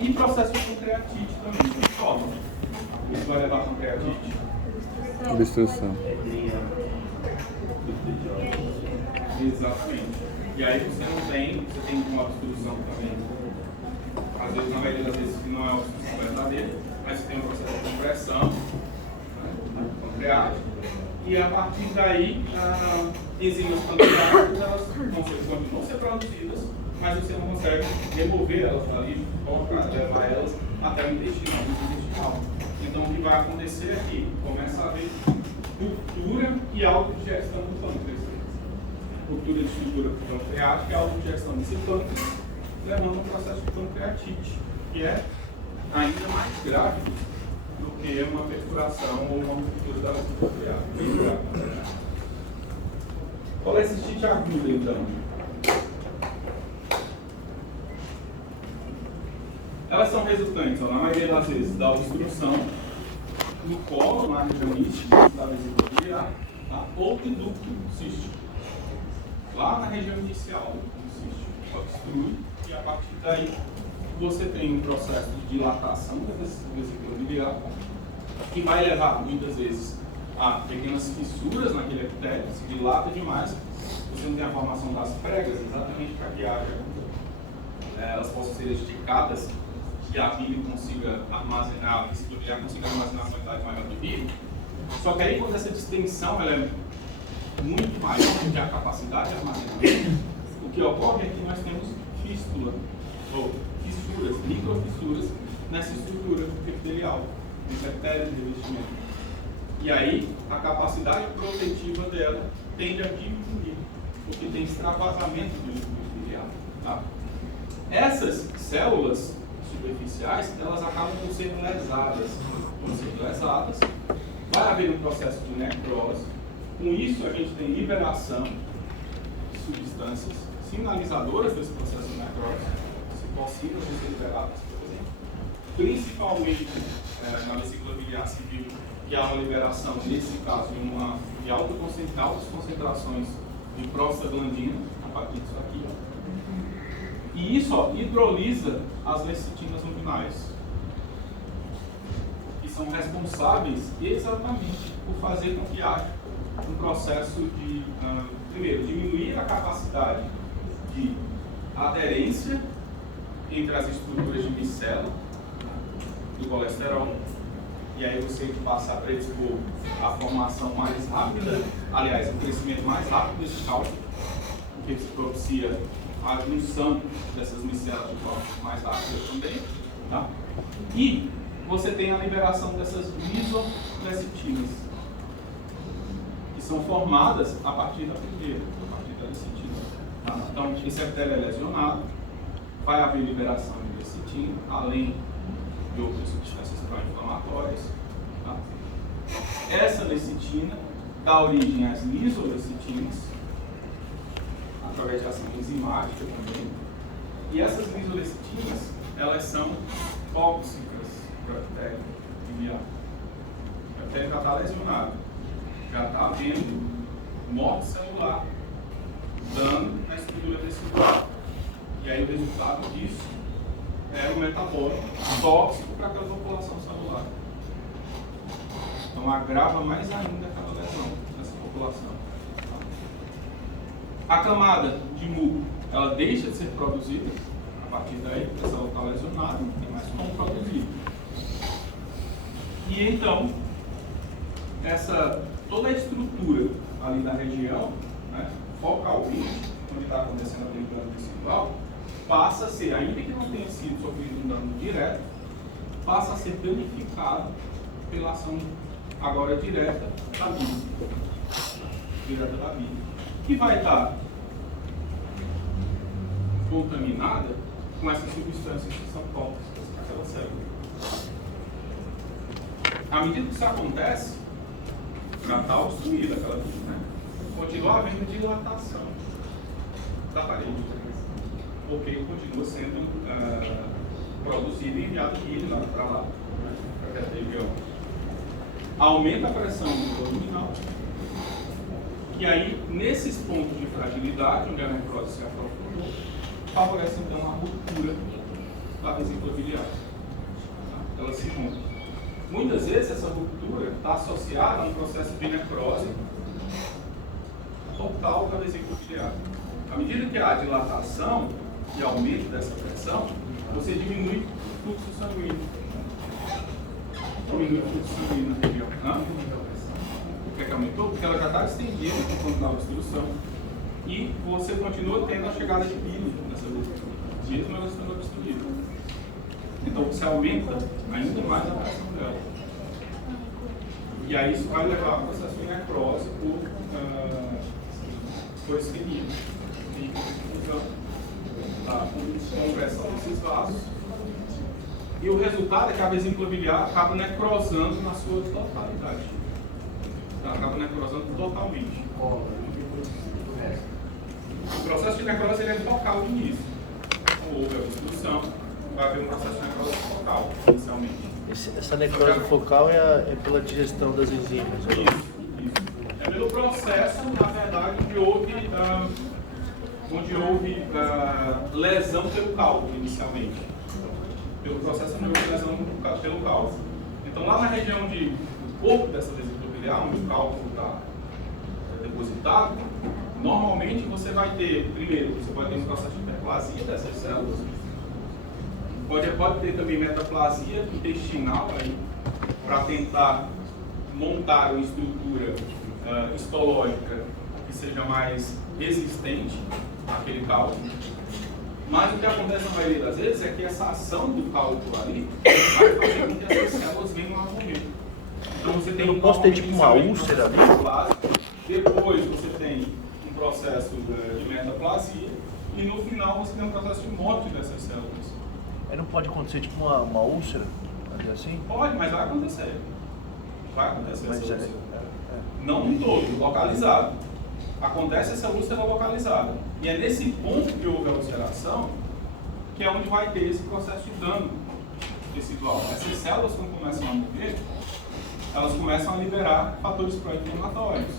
E processo de pancreatite também, que forma? Isso vai levar a pancreatite? Obstrução. Exatamente. E aí você tem uma obstrução também. Às vezes, na maioria das vezes, que não é uma obstrução verdadeira, mas você tem um processo de compressão, né, pancreático, e a partir daí, enzimas pancreáticas, elas continuam a ser produzidas, mas você não consegue remover elas dali, levar elas até o intestinal. Então, o que vai acontecer é que começa a haver ruptura e autodigestão do pâncreas. Ruptura de estrutura pancreática e autodigestão desse pâncreas, levando a um processo de pancreatite, que é ainda mais grave do que uma perfuração ou uma ruptura da ruptura pancreática. Colecistite aguda, então. Elas são resultantes, na maioria das vezes, da obstrução no colo, na região íntima da vesícula biliar, ou de ducto cístico, lá na região inicial do cístico, obstrui, e a partir daí você tem um processo de dilatação da vesícula biliar, que vai levar, muitas vezes, a pequenas fissuras naquele epitélio, se dilata demais, você não tem a formação das pregas, exatamente para que haja, elas possam ser esticadas, que a bile consiga armazenar, a vesícula biliar consiga armazenar uma quantidade maior de bile. Só que aí, quando essa distensão ela é muito maior do que a capacidade de armazenamento, o que ocorre é que nós temos fístula, ou fissuras, microfissuras, nessa estrutura epitelial, nesse epitélio de revestimento. E aí, a capacidade protetiva dela tende a diminuir, porque tem extravasamento do líquido epitelial. Tá? Essas células superficiais, elas acabam por ser lesadas. Por ser lesadas, vai haver um processo de necrose. Com isso, a gente tem liberação de substâncias sinalizadoras desse processo de necrose, citocinas vão ser liberadas, por exemplo. Principalmente na vesícula biliar civil, que há uma liberação, nesse caso, de altas concentrações de prostaglandina, a partir disso aqui. E isso hidrolisa as lecitinas urinais, que são responsáveis exatamente por fazer com que haja um processo de, primeiro, diminuir a capacidade de aderência entre as estruturas de micela do colesterol, e aí você passa a predispor a formação mais rápida, aliás, o crescimento mais rápido desse cálculo, porque se propicia a junção dessas micelas de forma mais rápida também, tá? E você tem a liberação dessas misolecitinas, que são formadas a partir da primeira, a partir da lecitina. Tá? Então, esse epitélio é lesionado, vai haver liberação de lecitina, além de outras substâncias pró-inflamatórias. Tá? Essa lecitina dá origem às misolecitinas, através de ação enzimática também. E essas misolecitinas, elas são tóxicas para o epitélio biliar. O epitélio já está lesionado, já está havendo morte celular, dano na estrutura tecicular. E aí o resultado disso é o metabólico tóxico para aquela população celular. Então agrava mais ainda aquela lesão nessa população. A camada de muco, ela deixa de ser produzida, a partir daí, porque a célula está lesionada, não tem mais como produzir. E então, toda a estrutura ali da região, né, focalmente, onde está acontecendo a plano tecicular, passa a ser, ainda que não tenha sido sofrido um dano direto, passa a ser danificado pela ação agora direta da bile. Que vai estar contaminada com essas substâncias que são tóxicas naquela célula. À medida que isso acontece, já está obstruída aquela bile, né? Continua havendo dilatação da parede, porque continua sendo produzido e enviado bile lá para lá, né? Para aquela região. Aumenta a pressão do abdominal. E aí, nesses pontos de fragilidade, onde a necrose se aprofundou, favorece então a ruptura da vesícula biliar. Tá? Ela se rompe. Muitas vezes essa ruptura está associada a um processo de necrose total da vesícula biliar. À medida que há dilatação e aumento dessa pressão, você diminui o fluxo sanguíneo. Diminui o fluxo sanguíneo na região. Por que aumentou? Porque ela já está estendida por conta da obstrução. E você continua tendo a chegada de bile nessa vesícula, mesmo ela estando obstruída. Então você aumenta ainda mais a pressão dela. E aí isso vai levar ao processo de necrose por isquemia. E a compressão desses vasos. E o resultado é que a vesícula biliar acaba necrosando na sua totalidade. Ela acaba necrosando totalmente. O processo de necrose ele é focal de início. Então, houve a obstrução, vai haver um processo de necrose focal, inicialmente. Essa necrose focal é pela digestão das enzimas? Isso. É pelo processo, na verdade, onde houve lesão pelo cálculo, inicialmente. Pelo processo onde houve lesão pelo cálculo. Então, lá na região do corpo dessa vesícula biliar, onde o cálculo está depositado, normalmente você vai ter, primeiro, você pode ter um processo de hiperplasia dessas células, pode ter também metaplasia intestinal aí, para tentar montar uma estrutura histológica que seja mais resistente àquele cálculo. Mas o que acontece na maioria das vezes é que essa ação do cálculo ali vai fazer com que essas células venham a morrer. Então você tem Eu posso ter tipo uma úlcera ali? Depois você tem um processo de metaplasia e no final você tem um processo de morte dessas células. Não pode acontecer tipo uma úlcera? Assim? Pode, mas vai acontecer. Vai acontecer Mas essa úlcera. Não em todo, localizado. Acontece essa úlcera localizada. E é nesse ponto que houve a ulceração que é onde vai ter esse processo de dano tecidual. Essas células, quando começam a morrer, elas começam a liberar fatores pró-inflamatórios.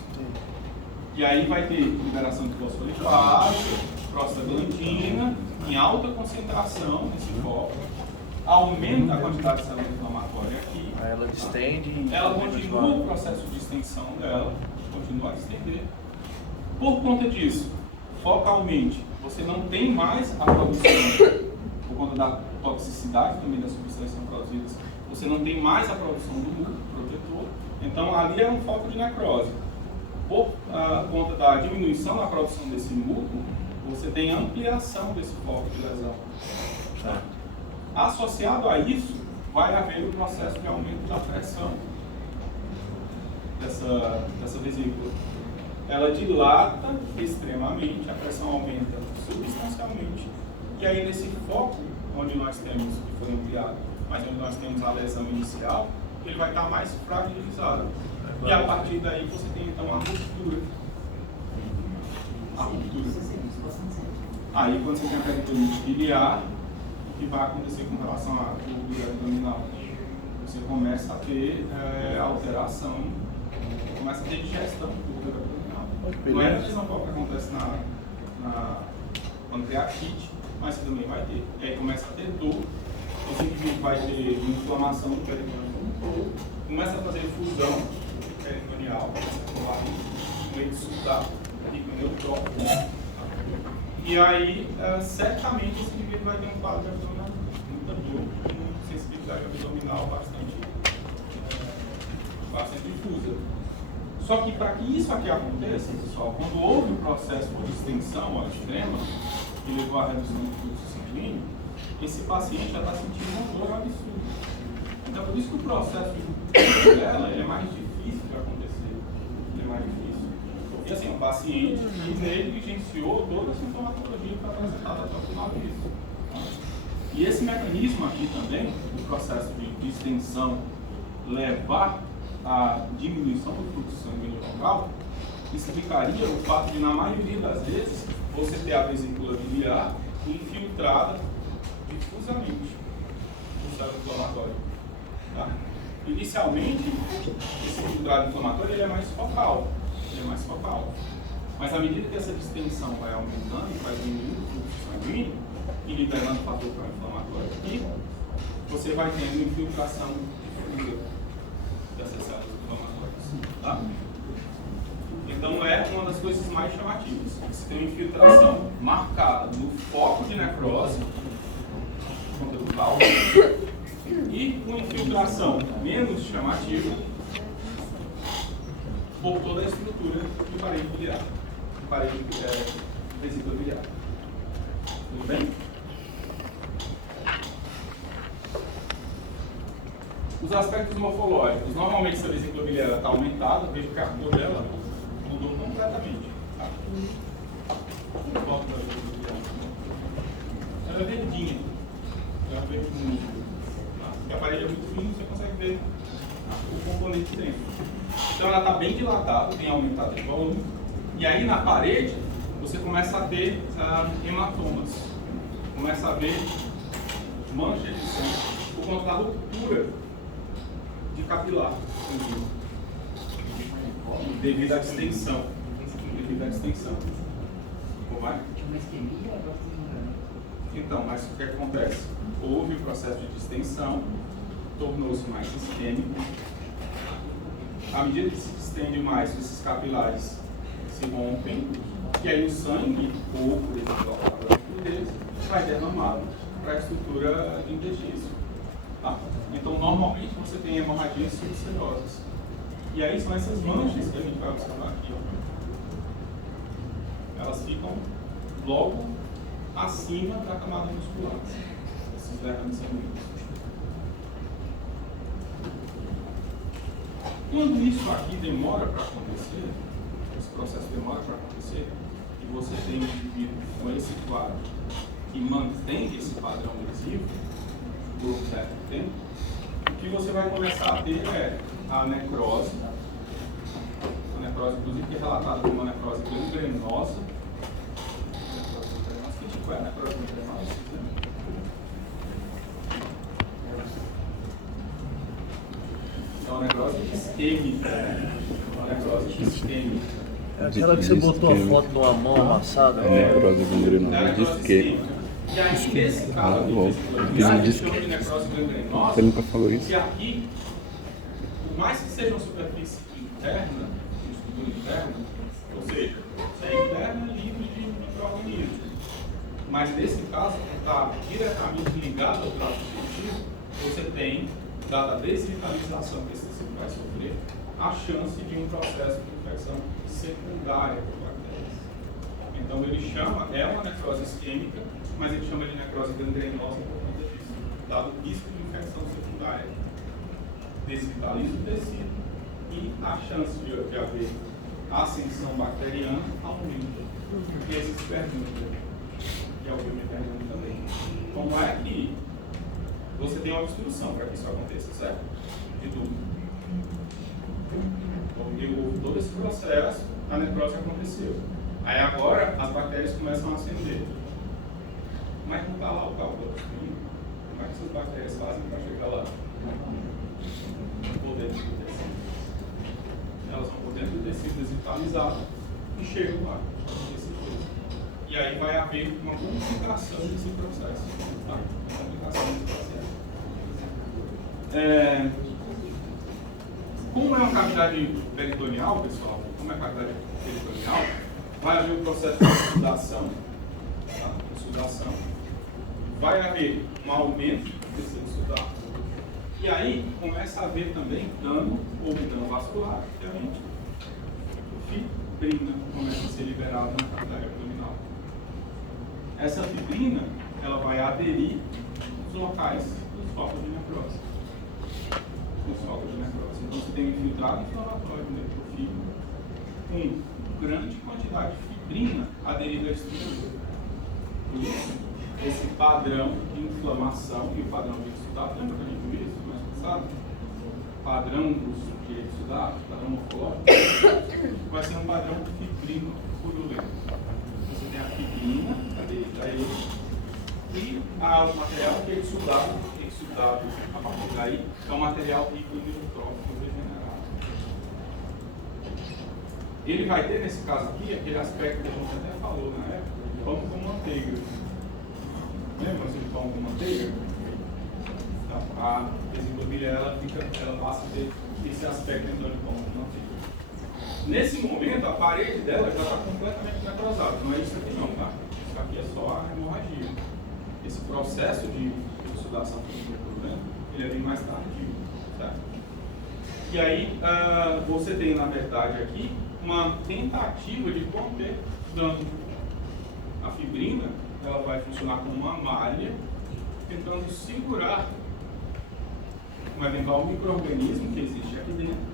E aí vai ter liberação de fosfolipase, prostaglandina, em alta concentração nesse foco, aumenta a quantidade de célula inflamatória aqui. Aí ela distende. Ela continua o processo de extensão dela, continua a estender. Por conta disso, focalmente, você não tem mais a produção, por conta da toxicidade também das substâncias produzidas, você não tem mais a produção do músculo protetor, então ali é um foco de necrose. Por conta da diminuição da produção desse músculo, você tem ampliação desse foco de lesão. Certo? Associado a isso, vai haver o processo de aumento da pressão dessa vesícula. Ela dilata extremamente, a pressão aumenta substancialmente, e aí nesse foco, onde nós temos, que foi ampliado, mas onde nós temos a lesão inicial, ele vai estar mais fragilizado. E a partir daí você tem então a ruptura. A ruptura. Aí quando você tem a peritonite biliar, o que vai acontecer com relação à ruptura abdominal? Você começa a ter alteração, começa a ter digestão da gordura abdominal. Não é a desoncal que acontece na pancreatite, mas você também vai ter. E aí começa a ter dor, esse indivíduo vai ter inflamação do peritônio, começa a fazer fusão peritoneal, no meio de sutar, fica neutrópico. E aí, certamente, esse indivíduo vai ter um quadro abdominal, muita dor, com sensibilidade abdominal bastante difusa. Só que para que isso aqui aconteça, pessoal, quando houve um processo de extensão ao extrema, que levou à redução do fluxo sanguíneo, esse paciente já está sentindo uma dor absurda. Então, por isso que o processo de dela é mais difícil de acontecer. Ele é mais difícil. E assim, o paciente que negligenciou toda a sintomatologia que está apresentada até o final disso. E esse mecanismo aqui também, do processo de extensão, levar à diminuição do fluxo sanguíneo local, explicaria o fato de, na maioria das vezes, você ter a vesícula biliar infiltrada difusamente no cérebro inflamatório. Tá? Inicialmente, esse infiltrado inflamatório ele é mais focal. Mas à medida que essa distensão vai aumentando, vai diminuindo o fluxo sanguíneo e liberando o fator pró-inflamatório aqui, você vai tendo infiltração dessas células inflamatórias. Tá? Então é uma das coisas mais chamativas. Você tem uma infiltração marcada no foco de necrose, conteúdo, e uma infiltração menos chamativa por toda a estrutura de parede biliar, de parede vesícula biliar. Tudo bem? Os aspectos morfológicos. Normalmente essa vesícula biliar está aumentada, veja que a cor dela mudou completamente. Tá? Volta da vesícula biliar. Ela é verdinha. Ela é verdinha. Tá? Porque a parede é muito fina, você consegue ver o componente dentro. Então ela está bem dilatada, tem aumentado de volume. E aí na parede você começa a ter hematomas. Começa a ver manchas de sangue por conta da ruptura de capilar. Devido à distensão. Devido à distensão. Como vai? Então, mas o que acontece? Houve o processo de distensão, tornou-se mais sistêmico. À medida que se distende mais, esses capilares se rompem, e aí o sangue, ou por exemplo, a fluidez, vai derramado para a estrutura do intestino. Tá? Então, normalmente você tem hemorragias subserosas. E aí são essas manchas que a gente vai observar aqui. Ó. Elas ficam logo acima da camada muscular. Esses derrames sanguíneos. Quando isso aqui demora para acontecer, esse processo demora para acontecer, e você tem um indivíduo com esse quadro que mantém esse padrão lesivo por um certo tempo, o que você vai começar a ter é a necrose, inclusive que é relatada como uma necrose gangrenosa. Que tipo é a necrose gangrenosa? É uma necrose isquêmica. Uma necrose isquêmica. É aquela que você botou a foto numa mão amassada. É necrose gangrenosa de isquêmica. E aí, nesse caso, bom. a gente chama de necrose gangrenosa. Você nunca falou isso? E aqui, por mais que seja uma superfície interna, uma estrutura interna, ou seja, se é interna, livre de micro-organismos. Mas nesse caso, que está diretamente ligado ao trato digestivo, você tem, dada a desvitalização que esse tecido vai sofrer, a chance de um processo de infecção secundária por bactérias. Então ele chama, é uma necrose isquêmica, mas ele chama de necrose gangrenosa por conta disso, dado o risco de infecção secundária. Desvitaliza o tecido e a chance de haver ascensão bacteriana aumenta. E esse se pergunta, que alguém me pergunta também, como é que você tem uma obstrução para que isso aconteça, certo? De tudo. Porque houve todo esse processo, a necrose aconteceu. Aí agora as bactérias começam a ascender. Mas não está lá o cálculo. Como é que essas bactérias fazem para chegar lá? Por dentro do tecido. Elas vão por dentro do tecido desvitalizado e chegam lá. E aí vai haver uma complicação desse processo. Tá? Uma complicação desse processo. Como é uma cavidade peritoneal, pessoal, como é a cavidade peritoneal, vai haver um processo de exsudação. Tá? Exsudação. Vai haver um aumento desse exudado. E aí começa a haver também dano ou dano vascular, obviamente. Fibrina começa a ser liberada na cavidade abdominal. Essa fibrina, ela vai aderir nos locais dos focos de necrose. Os focos de necrose. Então você tem um infiltrado inflamatório neutrofílico com grande quantidade de fibrina aderida à estrutura. Por isso, esse padrão de inflamação e o padrão de exudado, lembra que a gente viu isso no mês passado? Padrão de exudado, padrão morfológico, vai ser um padrão fibrino purulento. Você tem a fibrina aderida a ele e o material que é exudado a partir daí é um material rico em neutrófilo regenerado. Ele vai ter, nesse caso aqui, aquele aspecto que a gente até falou na época, pão com manteiga. Lembra se de pão com manteiga? Então, a desenvolvimento ela passa a ter esse aspecto então de como não fica. Nesse momento, a parede dela já está completamente necrosada. Não é isso aqui não, tá? Isso aqui é só a hemorragia. Esse processo de oxidação que eu estou vendo, ele é bem mais tardio, certo? E aí, você tem, na verdade, aqui, uma tentativa de conter dano. A fibrina, ela vai funcionar como uma malha, tentando segurar um eventual micro-organismo que existe aqui dentro.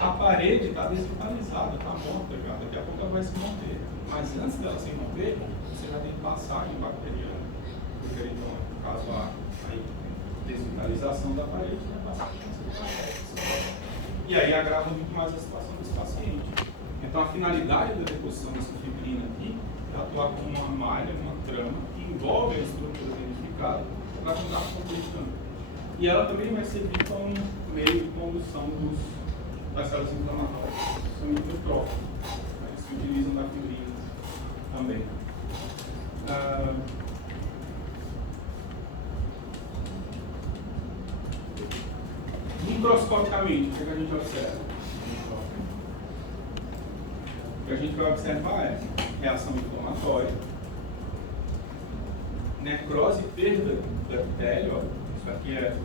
A parede está desvitalizada, está morta já, daqui a pouco ela vai se romper. Mas antes dela se romper, você já tem passagem bacteriana. Porque então, caso há desvitalização da parede, vai passar a bactéria. E aí agrava muito mais a situação desse paciente. Então a finalidade da deposição dessa fibrina aqui é atuar como uma malha, uma trama, que envolve a estrutura danificada para ajudar a completando. E ela também vai servir como meio de condução das células inflamatórias, são microtróficos, eles se utilizam da fibrina também. Microscopicamente, o que a gente observa? O que a gente vai observar é reação inflamatória, necrose e perda do epitélio. Ó. Isso aqui é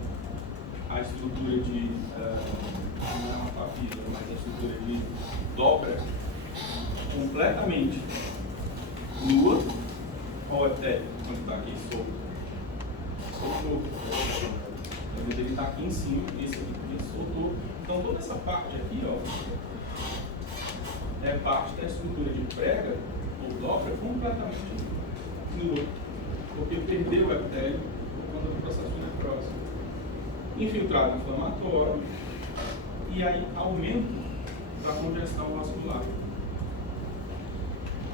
a estrutura de não é uma papila, mas a estrutura de dobra completamente nua. Olha o epitélio, quando está aqui solto. Soltou. Ele está aqui em cima, esse aqui soltou. Então toda essa parte aqui, ó, é parte da estrutura de prega ou dobra completamente nua, porque perdeu o epitélio por conta do processo de necrose. Infiltrado inflamatório e aí aumento da congestão vascular.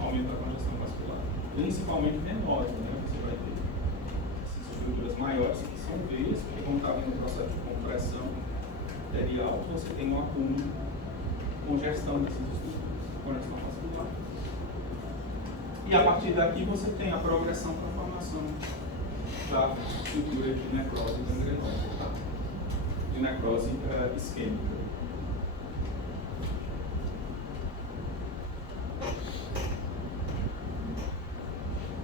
Aumento da congestão vascular, principalmente venosa, né? Você vai ter essas estruturas maiores que são veias, porque como está havendo um processo de compressão arterial, você tem um acúmulo, congestão dessas estruturas, congestão vascular. E a partir daqui você tem a progressão para a formação da estrutura de necrose gangrenosa, tá? De necrose isquêmica.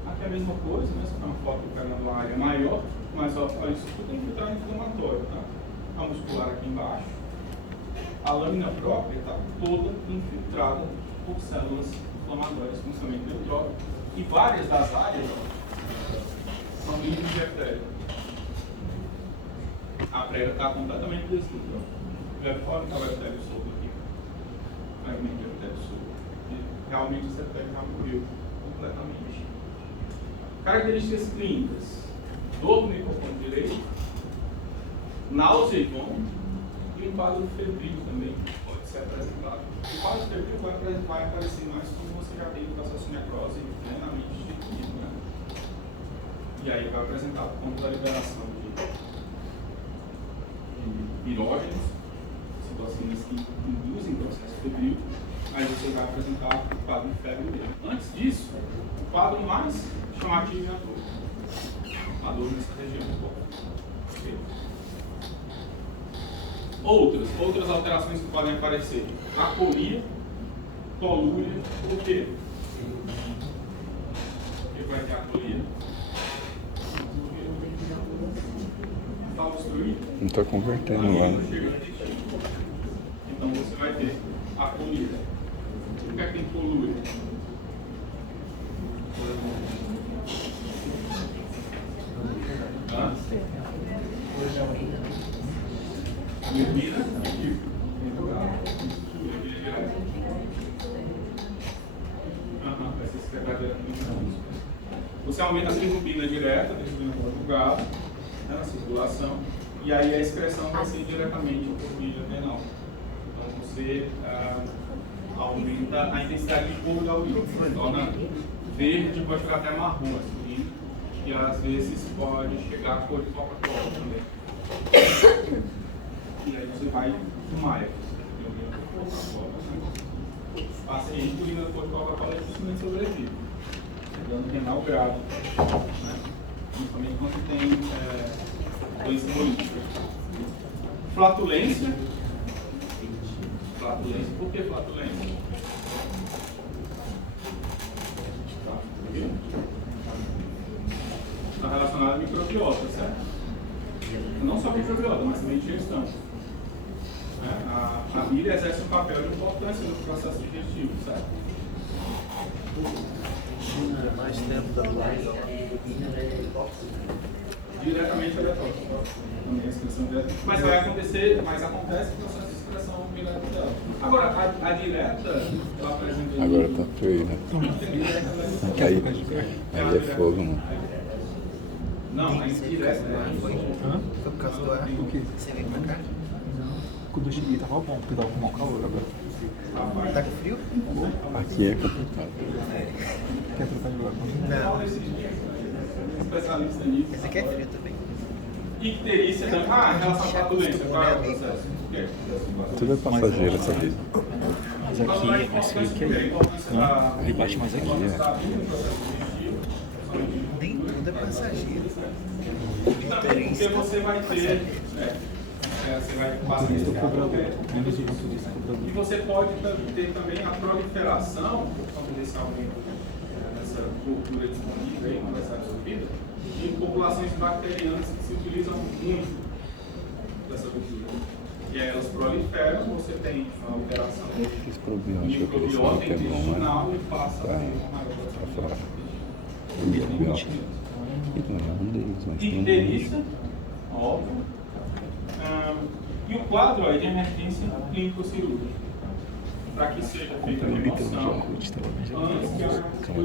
Aqui é a mesma coisa, né? Só que é uma foto pegando uma área maior, mas ó, isso tudo é infiltrado inflamatório, tá? A muscular aqui embaixo. A lâmina própria está toda infiltrada por células inflamatórias, principalmente neutrófilas. E várias das áreas ó, são livres de epitélio. A prega está completamente destruída. Já fora está o epitélio solto aqui. Fragmento de epitélio solto. E realmente esse epitélio já morreu completamente. Características clínicas: dor no microfone direito, náusea e vômito, e um quadro febril também pode ser apresentado. O quadro febril vai aparecer mais quando você já tem o processo de necrose plenamente instituído, né? E aí vai apresentar por conta da liberação de pirógenos, citocinas que induzem o processo febril, aí você vai apresentar o quadro de febre dele. Antes disso, o quadro mais chamativo é a dor. A dor nessa região do corpo. Okay. Outras alterações que podem aparecer: acolia, colúria, o quê? O que vai ter acolia? Está obstruído? Não está convertendo lá. Então você vai ter acolia. O que é que tem colúria? Urbina vai ser secretada diretamente. Você aumenta a bilirrubina direta, a bilirrubina conjugada, né, a circulação, e aí a excreção vai ser diretamente por via renal. Então você aumenta a intensidade de cor da urina, torna verde, pode ficar até marrom a urina, e às vezes pode chegar a cor de Coca-Cola também. E aí você vai fumar, paciente com urina cor de Coca-Cola dificilmente sobrevive, dano renal grave, né? Principalmente quando tem doença hemolítica. Flatulência. Flatulência. Por que flatulência? Está relacionada à microbiota, certo? Não só microbiota, mas também digestão. A bile exerce um papel de importância no processo digestivo, certo? Mais tempo da live. Diretamente eletrônico. Mas vai acontecer, mas acontece o processo de excreção direta dela. Agora, a direta, ela apresenta. Agora tá feio, né? Aí é fogo, mano. Não, a indireta Foi por causa do ar? O quê? Você veio pra cá? Quando eu cheguei tava bom, porque tava com mau calor agora. Tá com frio? Aqui é complicado. Quer trocar de lugar comigo? Não. especialista nisso. Esse aqui é frio também. Icterícia também. Ah, em relação à flatulência, qual é o processo? Tudo é passageiro essa vida. Mas aqui, esse aqui é ele bate mais aqui, Nem tudo é passageiro. Também porque você vai ter. Você vai passar isso e você pode ter também a proliferação, quando desse aumento dessa cultura disponível aí, quando vai ser absorvida, em populações bacterianas que se utilizam muito dessa cultura. E aí elas proliferam, você tem uma alteração Esse probiótico que eles falam microbiota que é bom, intestinal né? e passa a ter uma maior Pra quantidade fora. de Probiótico. E não é um deles, mas tem um icterícia, óbvio. E o quadro aí de emergência clínico-cirúrgica, para que seja feita a remoção antes que a Calma,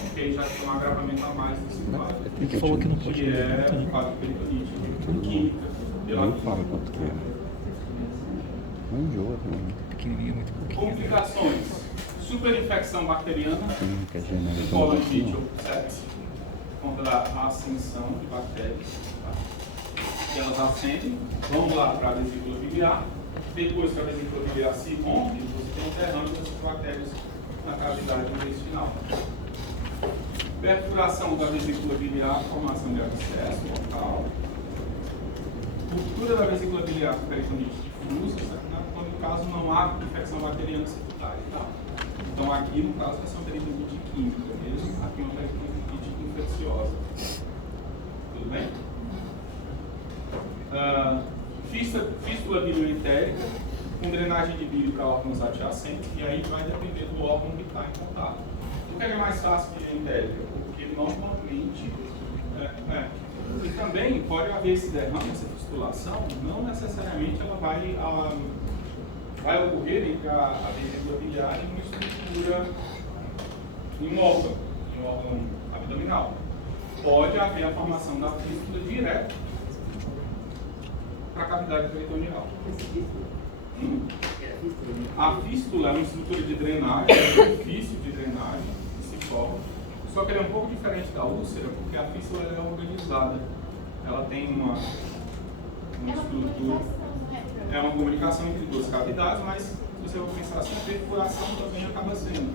porque aí já tem um agravamento a mais desse quadro, Ele falou que não pode. que é o quadro peritonite, química, Eu falo quanto que é. Não enjoa também. Pequenininho, muito pouquinho. complicações, superinfecção bacteriana, Química genérica. colonite ou sepsis, contra a ascensão de bactérias, tá? E elas ascendem, vão lá para a vesícula biliar, depois que a vesícula biliar se rompe, você tem um derrame dessas bactérias na cavidade intestinal. Perfuração da vesícula biliar, formação de abscesso local. Ruptura da vesícula biliar com peritonite difusa, quando no caso não há infecção bacteriana secundária. Tá? Então aqui no caso vai ser uma peritonite química mesmo, aqui uma peritonite infecciosa. Tudo bem? Fístula bilioentérica, com drenagem de bile para órgãos adjacentes, e aí vai depender do órgão que está em contato. Por que é mais fácil bilioentérica? Porque normalmente. E também pode haver esse derrame, essa fistulação, não necessariamente ela vai ocorrer entre a vesícula biliar e uma estrutura, em um órgão abdominal. Pode haver a formação da fístula direto para a cavidade peritoneal. A fístula é uma estrutura de drenagem, é um orifício de drenagem que se forma. Só que ela é um pouco diferente da úlcera, porque a fístula é organizada. Ela tem uma estrutura. É uma comunicação entre duas cavidades, mas se você for pensar assim, a perfuração também acaba sendo.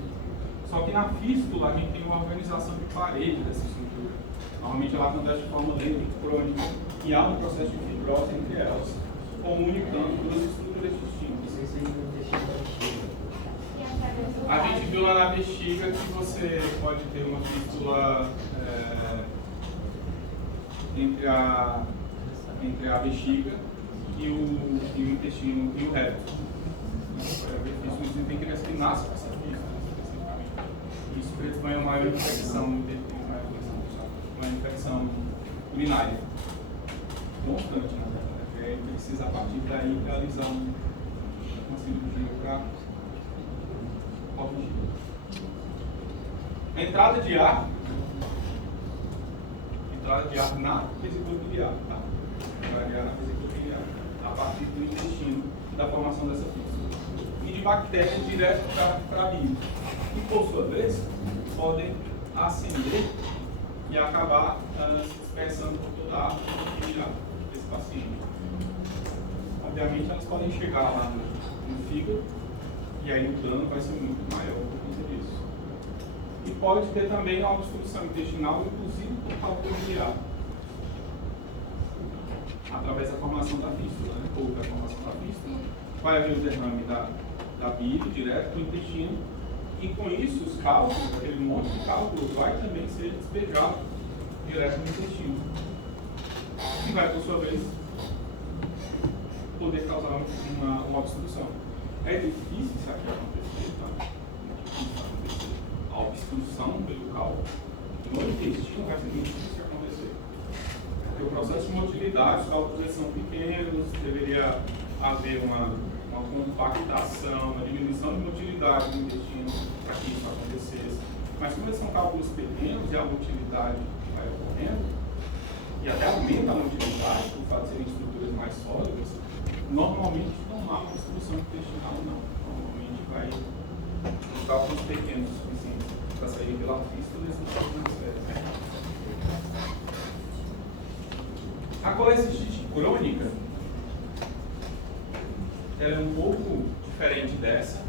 Só que na fístula a gente tem uma organização de parede dessa estrutura. Normalmente ela acontece de forma lenta e crônica, e há um processo de fibrose entre elas, comunicando duas estruturas distintas. A gente viu lá na bexiga que você pode ter uma fístula entre a bexiga e o intestino e o reto. Isso tem criança que nasce com essa fístula, especificamente. Isso pressupõe uma maior infecção no intestino, uma infecção urinária constante, na verdade. Aí precisa, a partir daí, realizar uma cirurgia para corrigir. Entrada de ar na vesícula biliar, tá? Entrada de ar na vesícula biliar, a partir do intestino, da formação dessa fístula. E de bactérias direto para a bile. E, por sua vez, podem ascender e acabar se dispersando por toda a árvore biliar desse paciente. Obviamente, elas podem chegar lá no fígado, e aí o dano vai ser muito maior por conta disso. E pode ter também uma obstrução intestinal, inclusive por cálculo biliar, através através da formação da fístula, né? Ou da formação da fístula, vai haver o derrame da bile direto para o intestino, e com isso os cálculos, aquele monte de cálculos, vai também ser despejado direto no intestino, e vai, por sua vez, poder causar uma obstrução. É difícil isso aqui acontecer, tá? É difícil acontecer. A obstrução pelo cálculo no intestino vai ser muito difícil acontecer. Porque o processo de motilidade, os cálculos são pequenos, deveria haver uma compactação, uma diminuição de motilidade no intestino para que isso acontecesse. Mas como eles são cálculos pequenos e a motilidade vai ocorrendo, e até aumenta a motilidade por fato de serem estruturas mais sólidas, normalmente não há uma obstrução intestinal, não. Normalmente vai os cálculos pequenos o suficiente para sair pela fístula e resultar nas fezes. A colecistite crônica ela é um pouco diferente dessa.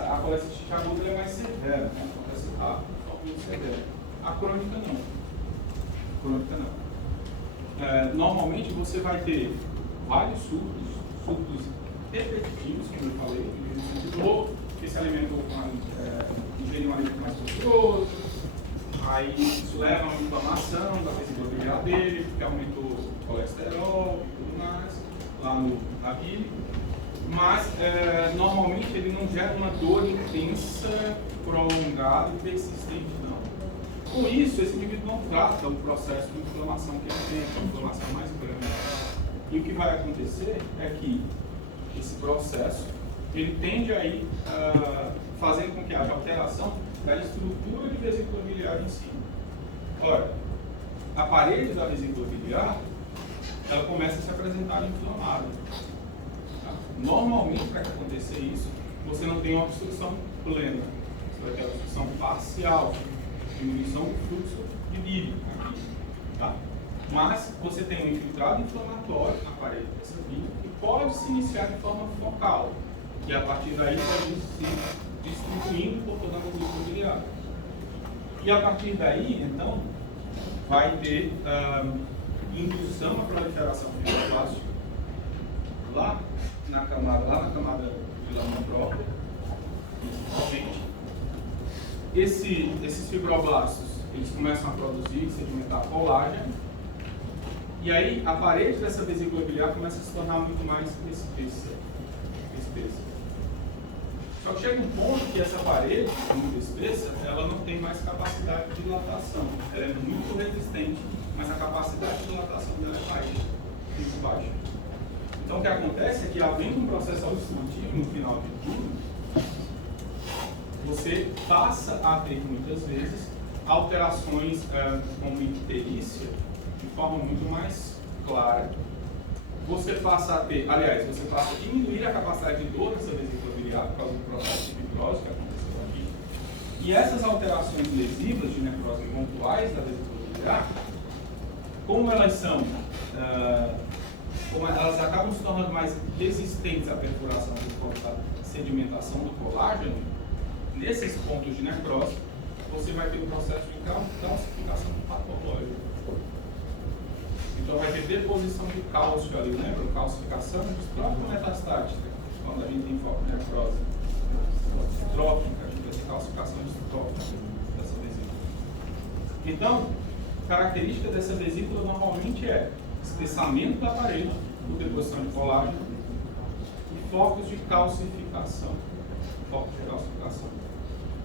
A colecistite aguda é mais severa, né? Acontece rápido, muito severa. A crônica não. A crônica não. Normalmente você vai ter vários surtos repetitivos, como eu falei, ou que se alimentam com ingerindo um alimento mais gorduroso, aí isso leva a uma inflamação da vesícula biliar dele, porque aumentou o colesterol e tudo mais, lá na bile. Mas normalmente ele não gera uma dor intensa, prolongada e persistente, não. Com isso, esse indivíduo não trata o processo de inflamação que ele tem, uma inflamação mais grande. E o que vai acontecer é que esse processo ele tende a ir fazendo com que haja alteração da estrutura de vesícula biliar em si. Ora, a parede da vesícula biliar ela começa a se apresentar inflamada. Normalmente, para acontecer isso, você não tem uma obstrução plena, você vai ter uma obstrução parcial, diminuição do fluxo de bile aqui, tá? Mas você tem um infiltrado inflamatório na parede dessa bile que pode se iniciar de forma focal, e a partir daí vai se distribuindo por toda a vesícula biliar. E a partir daí, então, vai ter indução à proliferação fibroblástica lá na camada de lâmina própria, principalmente. Esses fibroblastos, eles começam a produzir, sedimentar colágeno, e aí a parede dessa vesícula biliar começa a se tornar muito mais espessa. Só que chega um ponto que essa parede, muito espessa, ela não tem mais capacidade de dilatação. Ela é muito resistente, mas a capacidade de dilatação dela é baixa, muito baixa. Então o que acontece é que, havendo um processo obstrutivo no final de tudo, você passa a ter muitas vezes alterações como icterícia de forma muito mais clara. Você passa a ter, aliás, você passa a diminuir a capacidade de dor dessa vesícula biliar por causa do processo de fibrose que aconteceu aqui. E essas alterações lesivas de necrose pontuais da vesícula biliar, como elas acabam se tornando mais resistentes à perfuração por conta da sedimentação do colágeno, nesses pontos de necrose, você vai ter um processo de calcificação patológica. Então vai ter deposição de cálcio ali, lembra? Calcificação distrófica metastática, quando a gente tem foco de necrose. Distrófica, a gente vai ter calcificação distrófica dessa vesícula. Então, característica dessa vesícula normalmente é espessamento da parede, por deposição de colágeno, e focos de calcificação.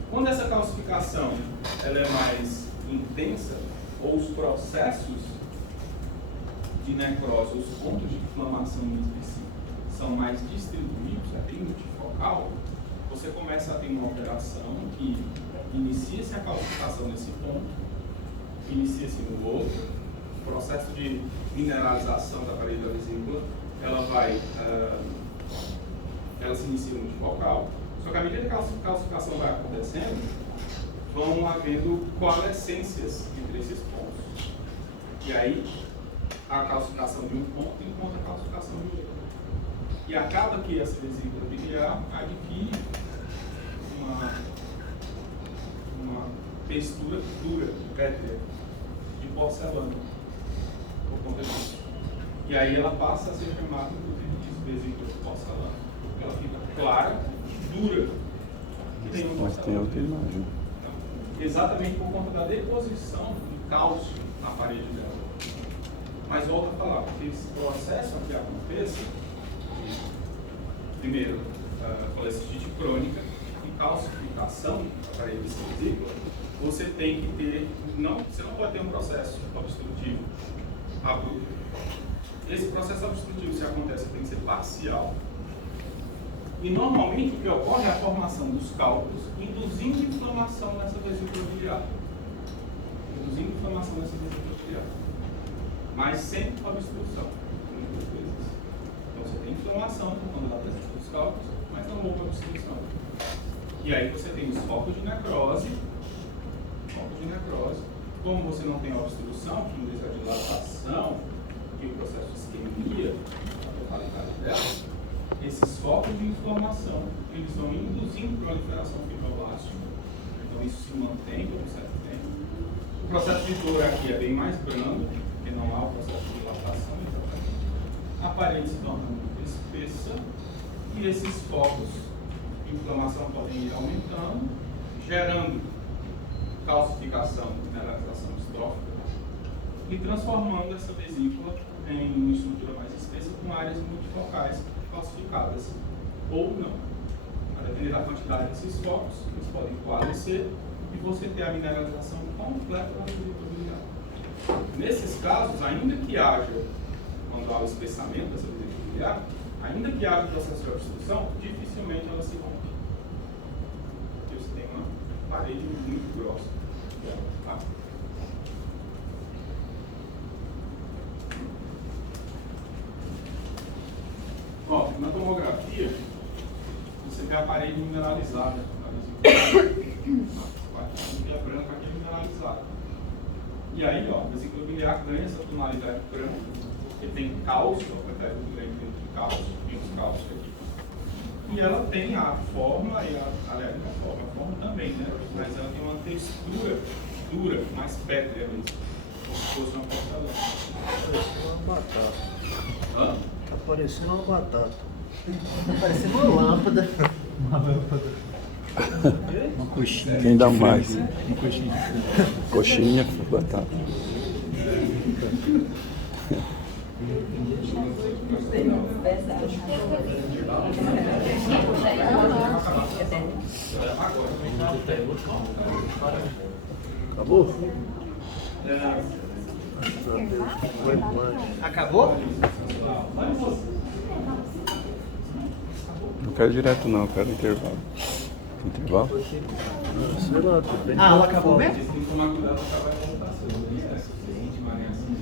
Quando essa calcificação ela é mais intensa, ou os processos de necrose, os pontos de inflamação em específico, são mais distribuídos, até multifocal, você começa a ter uma alteração que inicia-se a calcificação nesse ponto, inicia-se no outro, o processo de mineralização da parede da vesícula, ela se inicia multifocal. Só que à medida que a calcificação vai acontecendo, vão havendo coalescências entre esses pontos. E aí, a calcificação de um ponto encontra a calcificação de outro. E acaba que essa vesícula biliar adquire uma textura dura, pétrea, de porcelana, por conta disso. E aí ela passa a ser chamada, inclusive, de vesícula de porcelana. Ela fica clara, dura, e tem uma Mas tem outra imagem. exatamente por conta da deposição do cálcio na parede dela. Mas volto a falar, porque esse processo que aconteça, primeiro, colecistite crônica e calcificação da parede vesícula, você tem que ter, você não pode ter um processo obstrutivo abrupto. Esse processo obstrutivo, se acontece, tem que ser parcial. E normalmente o que ocorre é a formação dos cálculos, induzindo inflamação nessa vesícula biliar. Induzindo inflamação nessa vesícula biliar. Mas sem obstrução, muitas vezes. Então você tem inflamação por conta da presença dos cálculos, mas não houve obstrução. E aí você tem os focos de necrose. Como você não tem obstrução, que induz a dilatação e o processo de isquemia, a totalidade dela, esses focos de inflamação, eles vão induzindo proliferação fibroblástica. Então isso se mantém por um certo tempo. O processo de dor aqui é bem mais brando, porque não há o processo de dilatação, exatamente. A parede se torna muito espessa e esses focos de inflamação podem ir aumentando, gerando calcificação, mineralização estrófica e transformando essa vesícula em uma estrutura mais espessa com áreas multifocais calcificadas ou não. A depender da quantidade desses focos, eles podem coalescer e você ter a mineralização completa da vesícula biliar. Nesses casos, ainda que haja, quando há o espessamento dessa vesícula biliar, ainda que haja o processo de obstrução, dificilmente ela se rompe. Porque você tem uma parede muito grossa. Tá? Ó, na tomografia, você vê a parede mineralizada. A vesícula branca aqui é mineralizada. E aí, ó, a vesícula biliar ganha essa tonalidade branca, porque tem cálcio, a quantidade muito grande de cálcio, tem os cálcios aqui. E ela tem a forma, e aliás, a forma também, né? Mas ela tem uma textura dura, mais pétrea mesmo, como se fosse uma porcelana. Parecendo uma batata. Hã? Tá parecendo uma batata. Tá parecendo uma lâmpada. Uma coxinha. Quem dá de mais? frango. Uma coxinha de frango. Coxinha, batata. Acabou? Acabou? Não quero direto não, quero intervalo. Intervalo? Sei lá, tudo bem. Ah, ela acabou mesmo? Tem que tomar cuidado para acabar a voltação. Acidente, marinha assim.